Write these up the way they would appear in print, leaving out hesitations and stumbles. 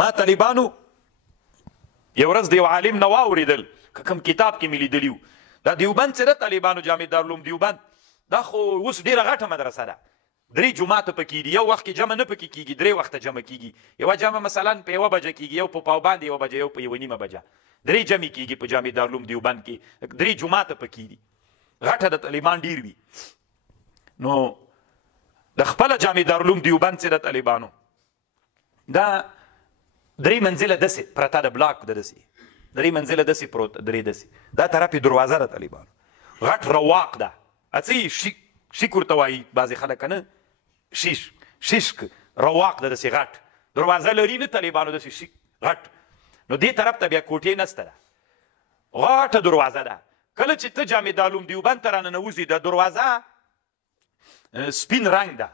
ما طالبانو یو ورځ د یو عالم نه واورېدل که کوم کتاب کې مې لیدلي وو دا دیوبند چې ده طالبانو جامع دارالعلوم دیوبند دا خو اوس ډېره غټه مدرسه ده 3 جمعاته پکې دي یو وخت کې جمع نه پکې کېږي 3 وخته جمع کېږي یوه جمع مثلا په 1 بجه کېږي یو په پاو باندې 1 بجه یو په 1 نیمه بجه 3 جمع کېږي په جامع دارالعلوم دیوبند کې 3 جمعاته پکې دي غټه د طالبان ډېر وي نو د خپله جامع دارالعلوم دیوبند چې د طالبانو دا 3 منزله داسې پرته د بلاک د داسې 3 منزله داسې پروت 3 داسې دا طرف یې دروازه د طالبانو غټ رواق ده اڅې شیک ورته وایي بعضې خلک که نه شیشک رواق ده داسې غټ دروازه لري نه طالبانو داسې شیک غټ نو دې طرف ته بیا کوټې نسته ده غټه دروازه ده کله چې ته جامع دارالعلوم دیوبند ته راننوځې د دروازه سپین رنګ ده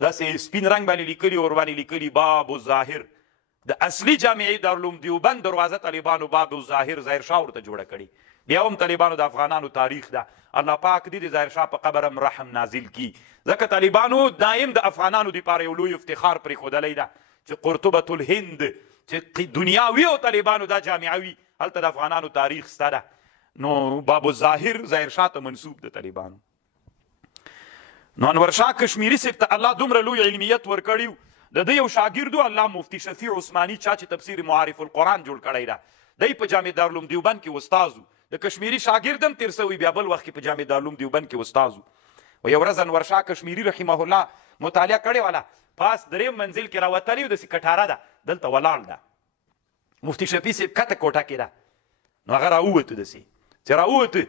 داسې سپین رنګ باندې لیکلي ورباندې لیکلي باب الظاهر د اصلي جامع دارالعلوم دیوبند دروازه طالبانو باب الظاهر ظاهر شاه ورته جوړه کړي بیا هم طالبانو د افغانانو تاریخ ده الله پاک دې د ظاهر شاه په قبر هم رحم نازل کی ځکه طالبانو دایم د افغانانو دپاره یو لوی افتخار پرېښودلی ده چې قرطبة الهند چې دنیا وي او طالبانو دا جامعه وي هلته د افغانانو تاریخ شته ده نو باب الظاهر ظاهر شاه ته منسوب د طالبانو نو انور شاه کشمیري صاحب ته الله دومره لوی علمیت ورکړي د ده یو شاګرد الله مفتی شفیع عثماني چا چې تفسیر معارف القرآن جوړ کړی ده دی په جامع دارالعلوم دیوبند کې استاذ د کشمیري شاګرد هم تېر سوی بیا بل وخت کې په جامع دارالعلوم دیوبند کې استاذ و یو ورځ انور شاه کشمیري رحمه الله مطالعه کړې وله پاس 3 منزل کې راوتلی و داسې کټاره ده دلته ولاړ ده مفتی شفیع صاحب کته کوټه کې ده نو هغه راووته داسې چې راووته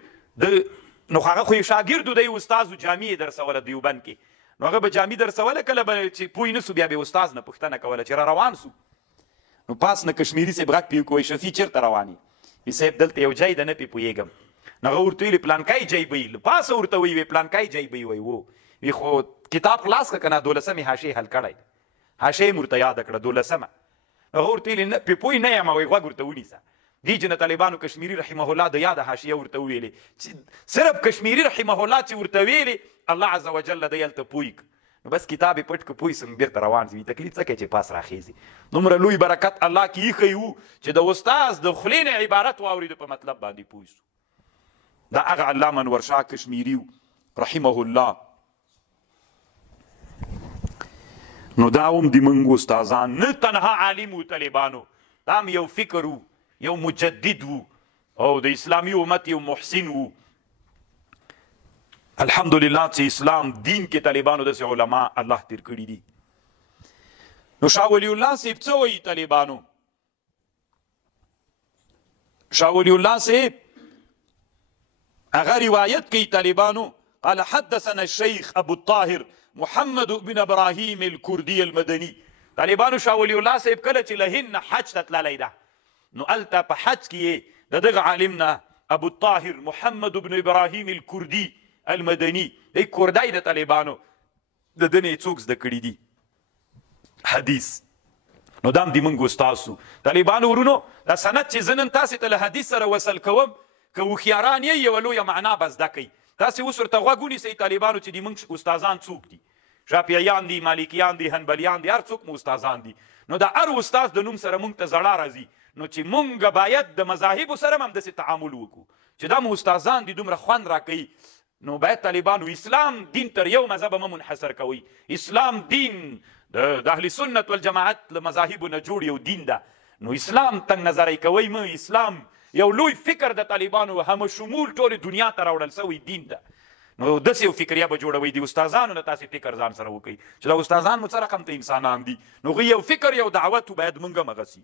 نو هغه خو یې شاګرد و دی استاذ و جامع یې درسوله دیوبند کې نو هغه به جامع درسوله کله به چې پوه نه سو بیا به استاذ نه پوښتنه کوله چې را روان سو نو پاس نه کشمیري صاحب غږ پې وکړو شفیع چېرته روان یې صاحب دلته یو ځای ده نه پې پوهېږم نو هغه ورته ویلي پلانکای ځای به یي له پاسه ورته ویي پلانکای ځای به یي وایي وی خو کتاب خلاص کړه که نه 12مې حاشیې حل کړی حاشیې مې ورته یاده کړه 12مه هغه ورته ویلي نه پې پوه نه یم وایي غوږ ورته ونیسه دې چې نه طالبانو کشمیري رحمه الله د یاده حاشیه ورته وویلې چې صرف کشمیري رحمه الله چې ورته ویلې الله عز وجل دی هلته پوه نو بس کتاب یې پټ که پوه سم بیرته روان سي تکلیف څه کوي چې پاس راخیږي دومره لوی برکت الله کې ایښی وو چې د استاذ د خولې نه عبارت واورېده په مطلب باندې پوه سو دا هغه علامه انور شاه کشمیري رحمه الله نو دا هم د موږ استادان نه تنها عالم و طالبانو دا هم یو فکر و یو مجدد و او د اسلامي امت یو محسن و الحمدلله چې اسلام دین کې طالبانو داسې علما الله تیر کړي دي نو شاه ولی الله صاحب څه وایي طالبانو شاه ولی الله صاحب هغه روایت کوي طالبانو قال حدثنا الشيخ ابو الطاهر محمد بن ابراهيم الكردي المدني طالبانو شاه ولی الله صاحب کله چې له هند نه حج ته تللی ده نو هلته په حج کې د دغه عالم نه ابو الطاهر محمد بن ابراهيم الكردي المدني دی کردای د طالبانو د ده نه یې څوک زده کړي دي حدیث نو دا هم د موږ استاد سو طالبانو ورونو دا سند چې زه نن تاسې ته له حدیث سره وصل کوم که هوښیاران یې یوه لویه معنا به زده کوي تاسې اوس ورته غوږ ونیسئ طالبانو چې د موږ استادان څوک دي شافعیان دي مالکیان دي حنبلیان دي هر څوک مو استادان دي نو د هر استاد د نوم سره موږ ته زړه راځي نو چې موږ باید د مذاهبو سره هم همداسې تعامل وکړو چې دا مو استادان دي دومره خوند راکوي نو باید طالبانو اسلام دین تر یو مذهب مه منحصر کوي اسلام دین د اهل سنت والجماعت له مذاهبو نه جوړ یو دین ده نو اسلام تنګ نظری کوئ مه اسلام یو لوی فکر د طالبانو همه شمول ټولې دنیا ته راوړل سوی دین ده نو داسې یو فکریه به جوړوئ د استادانو نه تاسې فکر ځان سره وکئ چې دا استادان مو څه رقم ته انسانان دي نو هغوی یو فکر یو دعوت باید موږ هم هغسې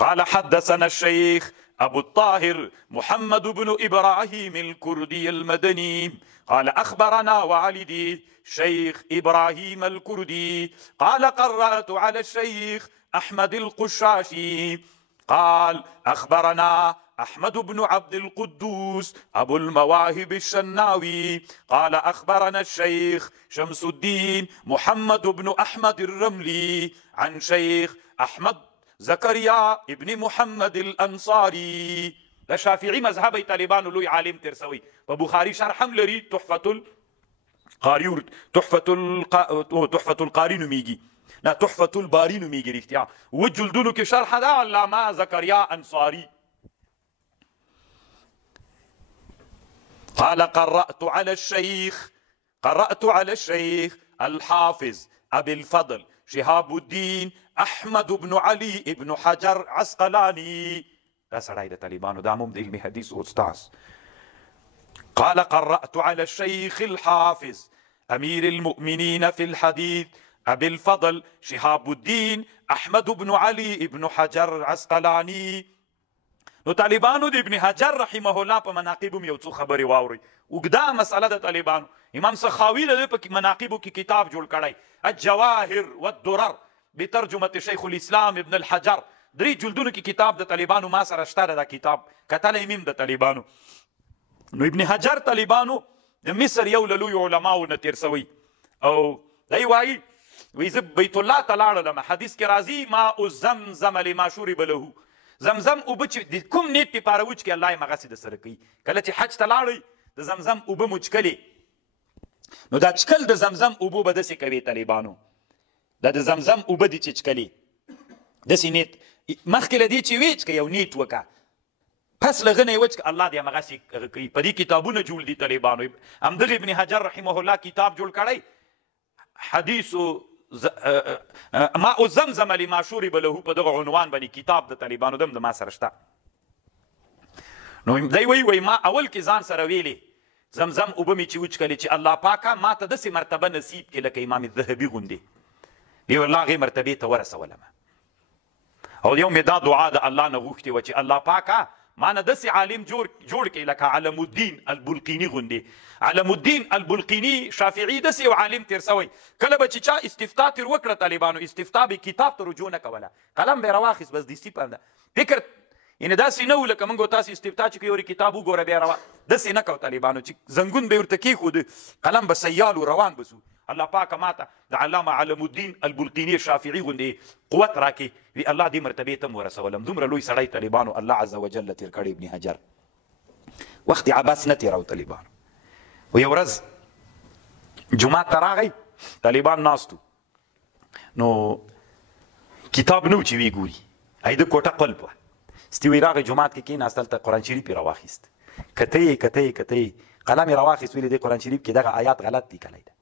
قال حدثنا الشيخ أبو الطاهر محمد بن إبراهيم الكردي المدني قال أخبرنا والدي شيخ إبراهيم الكردي قال قرأت على الشيخ أحمد القشاشي قال أخبرنا أحمد بن عبد القدوس أبو المواهب الشناوي قال أخبرنا الشيخ شمس الدين محمد بن أحمد الرملي عن شيخ أحمد زكريا ابن محمد الانصاري د شافعي مذهبي طالبانو لوی عالم تیر سوی په بخاري شرح هم لري تحفة القاري نومیږي نه تحفة الباری نومیږي رښتیا. و جلدونو کې شرح ده علامه زکریا انصاري. قال قرأت على الشيخ الحافظ أبي الفضل شهاب الدين أحمد بن علي بن حجر عسقلاني. دا سړی د طالبانو دا هم د علمي حدیث استاذ. قال قرأت على الشيخ الحافظ أمير المؤمنين في الحديث أبي الفضل شهاب الدين أحمد بن علي بن حجر عسقلاني. نو طالبانو د ابن حجر رحمه الله په مناقبو یو څو خبرې واورئ. اوږده مسأله د طالبانو. امام سخاوي د په مناقبو کې کتاب جوړ کړی الجواهر والدرر بترجمه شیخ الاسلام ابن الحجر. 3 جلدونو کې کتاب د طالبانو ما سره شته دا کتاب کتلی میم د طالبانو. نو ابن حجر طالبانو د مصر یو له لویو علماو نه تیر سوی او دی وایي زه بیت الله ته لاړلم. حدیث کې راځي ماء الزمزم لما شرب له. زمزم اوبه چې د کوم نیت دپاره وچکې الله یې مغسې د سره کوي. کله چې حج ته لاړئ د زمزم اوبه مو چکلې نو دا چکل د زمزم اوبو به داسې کوي طالبانو. دا د زمزم اوبه دي چې چکلې داسې نیت مخکې له دې چې ویچکه یو نیت وکړه پس له هغه نه یې وچکه الله دې همغسې کوي. په دې کتابونه جوړ دي طالبانو. همدغه ابن حجر رحمه الله کتاب جوړ کړی حدیث ماء الزمزم لما شرب له په دغه عنوان باندې کتاب د طالبانو دم د ما سره شته. نو دی وایي ما اول کې ځان سره ویلې زمزم اوبه مې چې وچکلې چې الله پاکه ما ته داسې مرتبه نصیب کړي لکه امام الذهبي غوندې. یو الله هغې مرتبې ته ورسولم او یو مې دا دعا د الله نه غوښتې وه چې الله پاکه ما نه داسې عالم جوړ کړي لکه علم الدین البلقیني غوندې. علم الدین البلقیني شافعي داسې یو عالم تیر سوی. کله به چې چا استفتا تیر وکړه طالبانو استفتا به کتاب ته رجوع نه کوله قلم به یې راواخیست بس دستي پنده فکر یعنې داسې نه و لکه موږ تاسې استفتا چې کوي کتاب وګوره بیا روا داسې نه کو طالبانو چې زنګون به یې ورته کېښود قلم به سیال و روان به سو. الله پاکه ماته د علامه علم الدین البلقیني شافعي غوندې قوت راکړي وي الله دې مرتبې ته م ورسولم. دومره لوی سړی طالبانو الله عز وجل تیر کړی ابن حجر. وخت عباس نه تېرو طالبانو. و یو ورځ جومات ته راغی طالبان ناستو نو کتاب نه و چې وی ګوري ایده کوټه قلب وه ستوی راغی جومات کې کېناست هلته قرآن شریف یې راواخیست کته یې قلم یې راواخیست ویلې دې قرآن شریف کې دغه آیات غلط دی کلی ده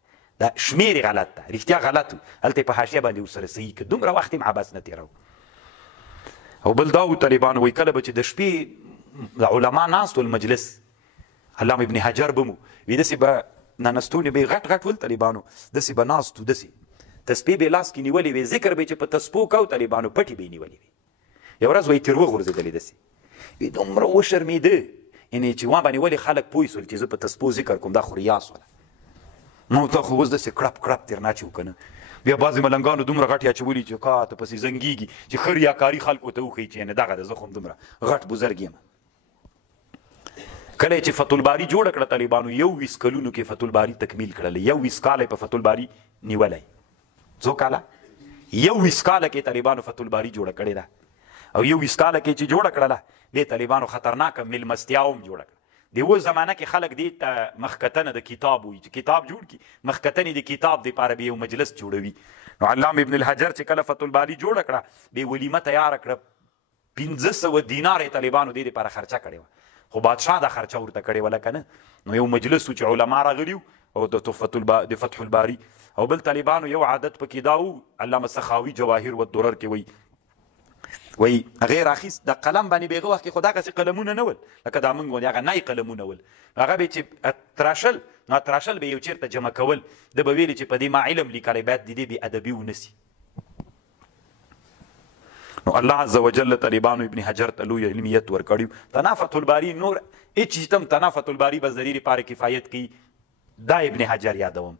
دا شمیر یې غلط ده رښتیا غلط و هلته یې په حاشیه باندې ورسره صحیح کړه. دومره وخت یې عباس نه تېرو. او بل دا و طالبانو وایي کله به چې د شپې د علما ناست ول مجلس علامه ابن حجر به مو وي داسې به نانستونې به یې غټ ول طالبانو داسې به ناست و داسې تسبې به یې لاس کې نیولې وې ذکر به چې په تسبو کو طالبانو پټې به یې نیولې وې. یو ورځ وایي تر وغورځېدلې داسې وي دومره وشرمېده یعنې چې ما باندې ولې خلک پوه سول چې زه په تسبو ذکر کوم دا خو ریا سوله. نو ته خو اوس داسې کړپ تېر ناچو که نه بیا بعضې ملنګانو دومره غټ اچولي چې کا ته پسې زنګېږي چې ښه ریاکاري خلکو ته وښیي چې یعنې دغه ده زه خو هم دومره غټ بزرګ یم. کله چې فتح الباري جوړه کړه طالبانو 21 کلونو کې فتح الباري تکمیل کړله. 21 کاله په فتح الباري نیولی. څو کاله 21 کاله کې طالبانو فتح الباري جوړه کړې ده او 21 کاله کې چې جوړه کړله دې طالبانو خطرناکه میلمستیا هم جوړه کړه. د اوس زمانه کې خلک دې ته مخکتنه د کتاب وایي چې کتاب جوړ کړي مخکتنې د کتاب دپاره به یو مجلس جوړوي. نو علامه ابن الحجر چې کله فتح الباري جوړه کړه به ولیمه تیاره کړه 1500 دینار یې طالبانو دې دپاره خرچه کړې وه خو بادشاه دا خرچه ورته کړې وه که نه. نو یو مجلس و چې علما راغلي او د فتح الباري او بل طالبانو یو عادت پکې دا و علامه سخاوي جواهر والدرر کې وایي هغې راخیست د قلم باندې به هغه وخت کې خو دغسې قلمونه نه ول لکه دا موږ غوندې هغه نای قلمونه ول هغه به چې تراشل نو تراشل به یو چېرته جمع کول ده به ویلې چې په دې ما علم لیکلی باید د دې بې ادبي ونسي. نو الله عز وجل طالبانو ابن حجر ته لوی علمیت ورکړي. تنافت الباري نور هېڅ چې تم تنافت الباري بس د دې لپاره کفایت کوي دا ابن حجر یادوم